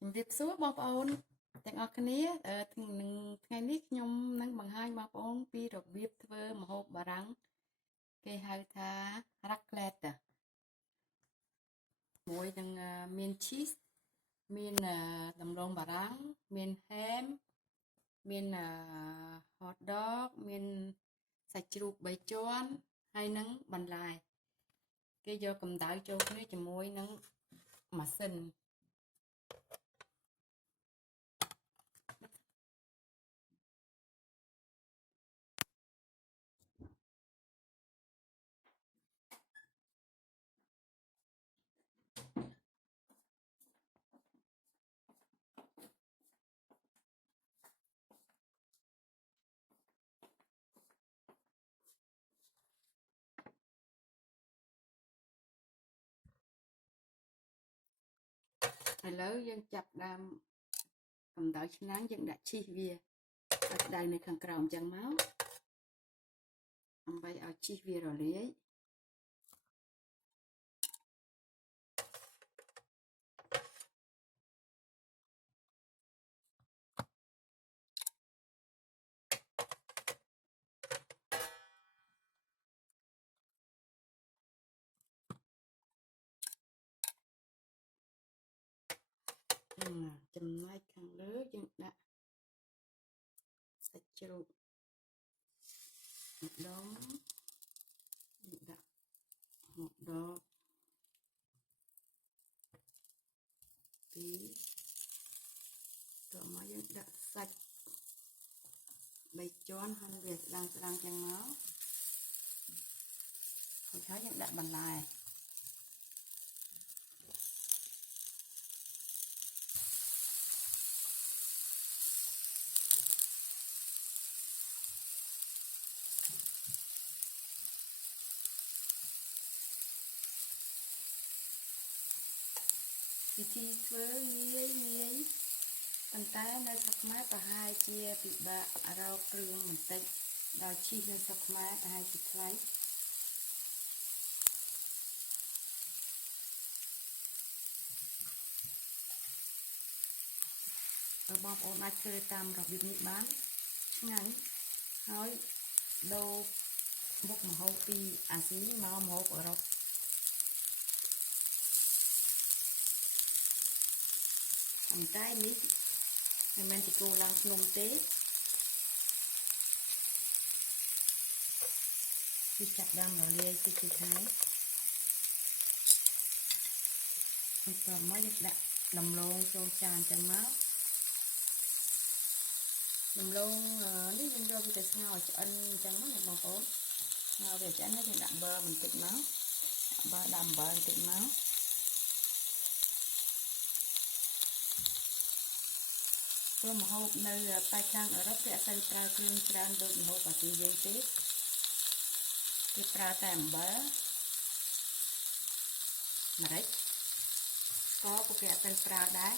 ជំរាបសួរបងប្អូនទាំងអស់គ្នានឹងថ្ងៃនេះខ្ញុំនឹងបង្ហាញបងប្អូនពីរបៀបធ្វើម្ហូបបារាំងគេហៅថា raclette មួយនឹងមាន cheese មានដំឡូងបារាំងមាន ham មាន hot dog មានសាច់ជ្រូក3ជាន់ហើយនឹងបន្លែគេយកកម្ដៅចូលគ្នាជាមួយនឹងម៉ាស៊ីនឥឡូវយើងចាប់ដើមកម្ដៅឆ្នាំងយើងដាក់ឈីសវាឲ្យក្ដៅនៅខាងក្រោមអញ្ចឹងមកដើម្បីឲ្យឈីសវារលាយចំណែកខាងលើយើងដាក់សាច់ជ្រូកម្ដងយើងដាក់ម្ដងពីរតោះមកយើងដាក់សាច់3ជាន់ហើយវាស្ដាងចឹងមកហើយយើងដាក់បន្លែវិធីធ្វើងាយប៉ុន្តែនៅស្រុកខ្មែរប្រហែលជាពិបាករកគ្រឿងបន្តិចដល់ឈីសនៅស្រុកខ្មែរប្រហែលជាថ្លៃបងប្អូនអាចធ្វើតាមរបៀបនេះបានឆ្ងាញ់ហើយដូរមុខម្ហូបពីអាស៊ីមកម្ហូបអឺរ៉ុបប៉ុន្តែនេះមិនមែនជាគោឡើងភ្នំទេគឺចាប់ដើមរលាយតិចៗហើយបន្ទាប់មកយើងដាក់ដំឡូងចូលចានចឹងមកដំឡូងនេះយើងយកវាទៅស្ងោរឆ្អិនអញ្ចឹងណាបងប្អូនស្ងោរវាឆ្អិនហើយយើងដាក់ប៊ឺបន្តិចមកដាក់អំបិលបន្តិចមកធ្វើម្ហូបនៅប៉ែកខាងអឺរ៉ុបគេអត់សូវប្រើគ្រឿងច្រើនដូចម្ហូបអាស៊ីយើងទេគេប្រើតែអំបិលម្រេចស្ករពួកគេអត់សូវប្រើដែរ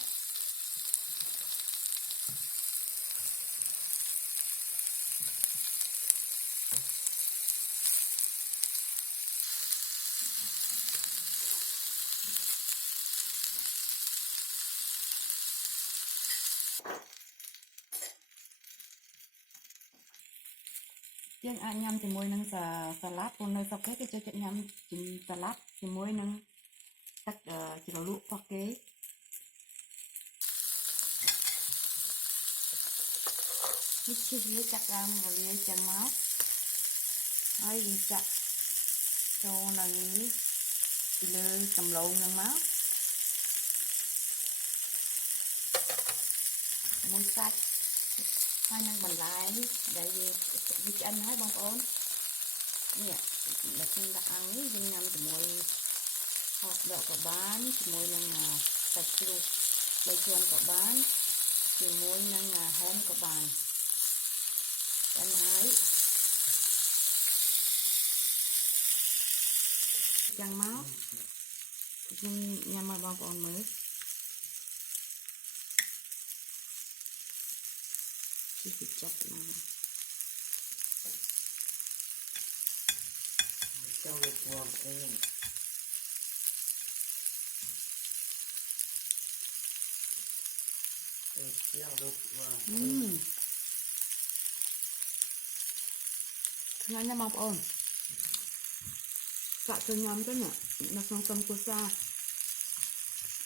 យើងអាចញ៉ាំជាមួយនឹងសាឡាត់ព្រោះនៅស្រុកគេចូលចិត្តញ៉ាំសាឡាត់ជាមួយនឹងទឹកជ្រលក់របស់គេនេះឈីសវាចាប់ដើមរលាយចឹងមកហើយយើងចាក់ចូលនៅពីលើដំឡូងហ្នឹងមកមួយសាច់ហើយនឹងបន្លែនេះដែលវាឆ្អិនហើយបងប្អូននេះដែលខ្ញុំដាក់អាំងនេះយើងញ៉ាំជាមួយហូបដកក៏បានជាមួយនឹងសាច់ជ្រូក3ជាន់ក៏បានជាមួយនឹងហែមក៏បានឆ្អិនហើយចឹងមកខ្ញុំញ៉ាំឲ្យបងប្អូនមើលពីចាប់ណាចូលមកអេ งั้นนะมองอ่อนกะจะยำก็เนี่ยนักลงตำกุซ่า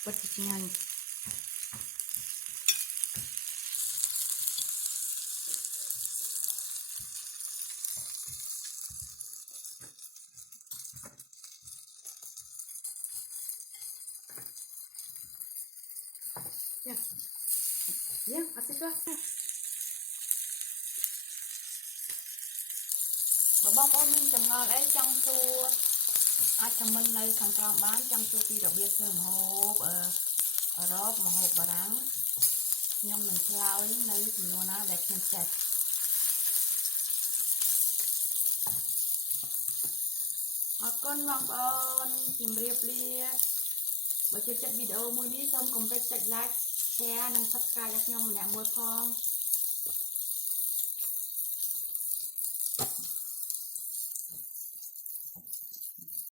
ปฏิญาณเนี่ยเนี่ยasik lah bà con mình chồng ngò đấy trong xua ai chồng mình này thằng con bán trong xua khi đặc biệt thơm hộp ở đó mà hộp bà đáng nhưng mình lao ấy nơi thì nó đẹp hơn sạch con mong con tìm riêng lia và chưa chạy video mới đi xong cùng cách chạy like share nâng subscribe cho nhau mình đã mua phong